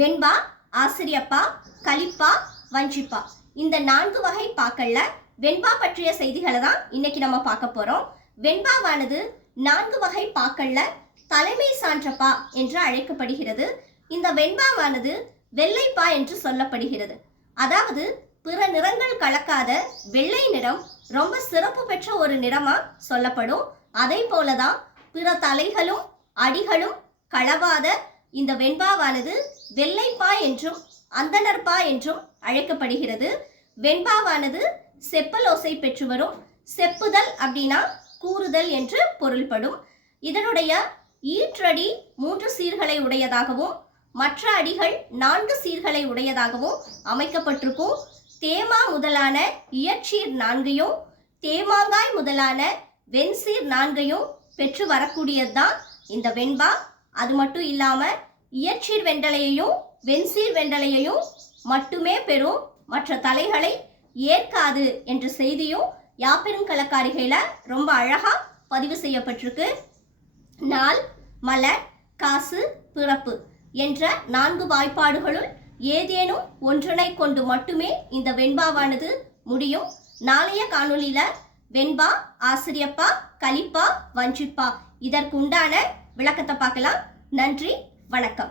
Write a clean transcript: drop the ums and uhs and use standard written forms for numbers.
வெண்பா, ஆசிரியப்பா, கலிப்பா, வஞ்சிப்பா இந்த 4 வகை பாக்கள்ல வெண்பா பற்றிய செய்திகளை தான் இன்னைக்கு நம்ம பார்க்க போறோம். வெண்பாவானது 4 வகை பாக்கள்ல தலைமை சான்றப்பா என்று அழைக்கப்படுகிறது. இந்த வெண்பாவானது வெள்ளைப்பா என்று சொல்லப்படுகிறது. அதாவது பிற நிறங்கள் கலக்காத வெள்ளை நிறம் ரொம்ப சிறப்பு பெற்ற ஒரு நிறமா சொல்லப்படும். அதே போலதான் பிற தலைகளும் அடிகளும் களவாத இந்த வெண்பாவானது வெள்ளைப்பா என்றும் அந்தணர்பா என்றும் அழைக்கப்படுகிறது. வெண்பாவானது செப்பல் ஓசை பெற்று வரும். செப்புதல் அப்படின்னா கூறுதல் என்று பொருள்படும். இதனுடைய ஈற்றடி 3 சீர்களை உடையதாகவும் மற்ற அடிகள் 4 சீர்களை உடையதாகவும் அமைக்கப்பட்டிருக்கும். தேமா முதலான இயற்சீர் 4ஐயும் தேமாங்காய் முதலான வெண்சீர் 4ஐயும் பெற்று வரக்கூடியதுதான் இந்த வெண்பா. அது மட்டும் இல்லாம இயற்சீர் வெண்டலையையும் வெண்சீர் வெண்டலையையும் மட்டுமே பெறும், மற்ற தலைகளை ஏற்காது என்ற செய்தியும் யாப்பெருங்கலக்காரிகையில ரொம்ப அழகா பதிவு செய்யப்பட்டிருக்கு. நாள், மலர், காசு, பிறப்பு என்ற 4 வாய்ப்பாடுகளுள் ஏதேனும் ஒன்றனை கொண்டு மட்டுமே இந்த வெண்பாவானது முடியும். நாளைய காணொளியில வெண்பா, ஆசிரியப்பா, கலிப்பா, வஞ்சிப்பா இதற்கு உண்டான விளக்கத்தை பார்க்கலாம். நன்றி, வணக்கம்.